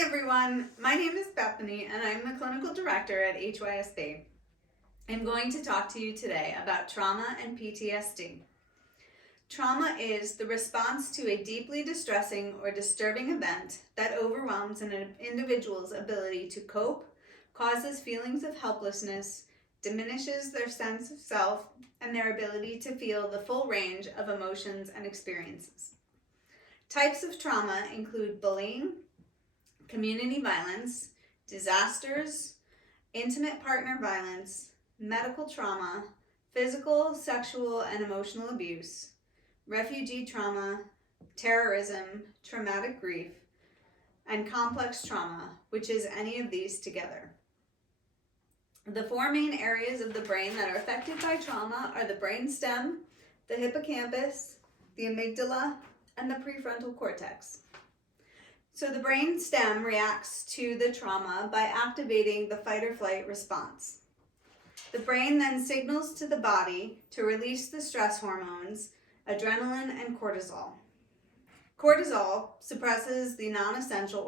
Hi everyone, my name is Bethany and I'm the clinical director at HYSB. I'm going to talk to you today about trauma and PTSD. Trauma is the response to a deeply distressing or disturbing event that overwhelms an individual's ability to cope, causes feelings of helplessness, diminishes their sense of self, and their ability to feel the full range of emotions and experiences. Types of trauma include bullying, community violence, disasters, intimate partner violence, medical trauma, physical, sexual, and emotional abuse, refugee trauma, terrorism, traumatic grief, and complex trauma, which is any of these together. The four main areas of the brain that are affected by trauma are the brainstem, the hippocampus, the amygdala, and the prefrontal cortex. So the brain stem reacts to the trauma by activating the fight or flight response. The brain then signals to the body to release the stress hormones, adrenaline and cortisol. Cortisol suppresses the non-essential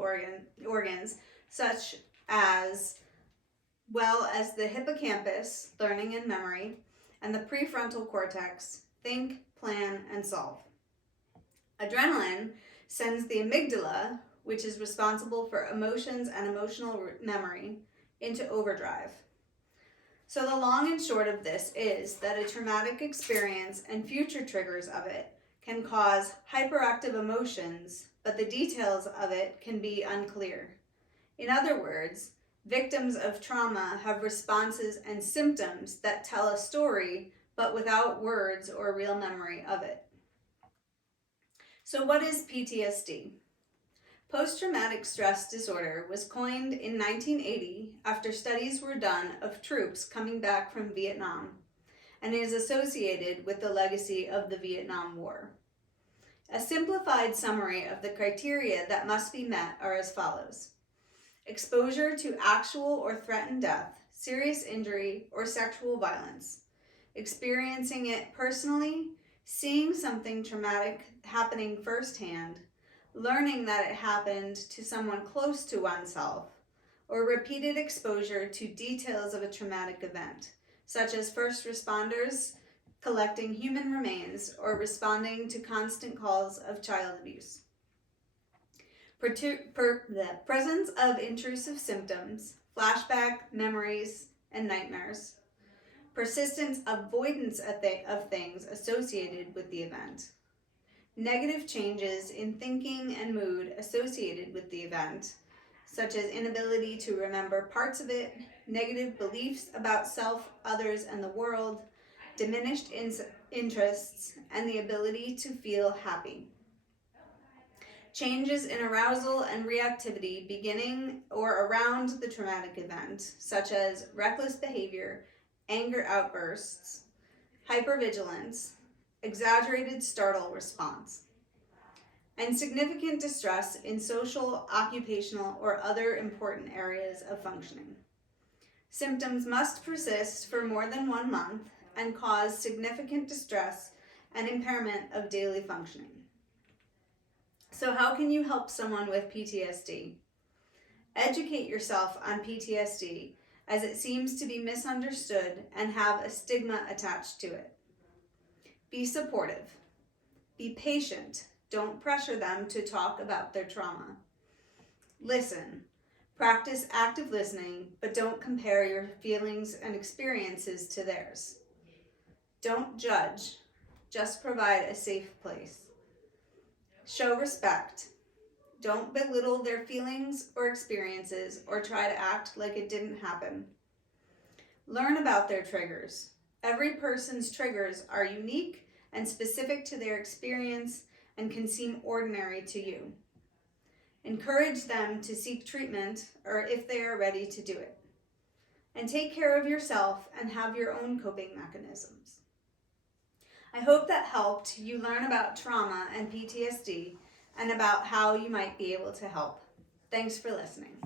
organs such as the hippocampus, learning and memory, and the prefrontal cortex, think, plan, and solve. Adrenaline sends the amygdala, which is responsible for emotions and emotional memory, into overdrive. So the long and short of this is that a traumatic experience and future triggers of it can cause hyperactive emotions, but the details of it can be unclear. In other words, victims of trauma have responses and symptoms that tell a story, but without words or real memory of it. So what is PTSD? Post-traumatic stress disorder was coined in 1980 after studies were done of troops coming back from Vietnam and is associated with the legacy of the Vietnam War. A simplified summary of the criteria that must be met are as follows: exposure to actual or threatened death, serious injury, or sexual violence, experiencing it personally, seeing something traumatic happening firsthand, learning that it happened to someone close to oneself, or repeated exposure to details of a traumatic event, such as first responders collecting human remains or responding to constant calls of child abuse. The presence of intrusive symptoms, flashback, memories, and nightmares. Persistent avoidance of things associated with the event. Negative changes in thinking and mood associated with the event, such as inability to remember parts of it, negative beliefs about self, others, and the world, diminished interests, and the ability to feel happy. Changes in arousal and reactivity beginning or around the traumatic event, such as reckless behavior, anger outbursts, hypervigilance, exaggerated startle response, and significant distress in social, occupational, or other important areas of functioning. Symptoms must persist for more than 1 month and cause significant distress and impairment of daily functioning. So how can you help someone with PTSD? Educate yourself on PTSD, as it seems to be misunderstood and have a stigma attached to it. Be supportive. Be patient. Don't pressure them to talk about their trauma. Listen. Practice active listening, but don't compare your feelings and experiences to theirs. Don't judge. Just provide a safe place. Show respect. Don't belittle their feelings or experiences or try to act like it didn't happen. Learn about their triggers. Every person's triggers are unique and specific to their experience and can seem ordinary to you. Encourage them to seek treatment or if they are ready to do it. And take care of yourself and have your own coping mechanisms. I hope that helped you learn about trauma and PTSD and about how you might be able to help. Thanks for listening.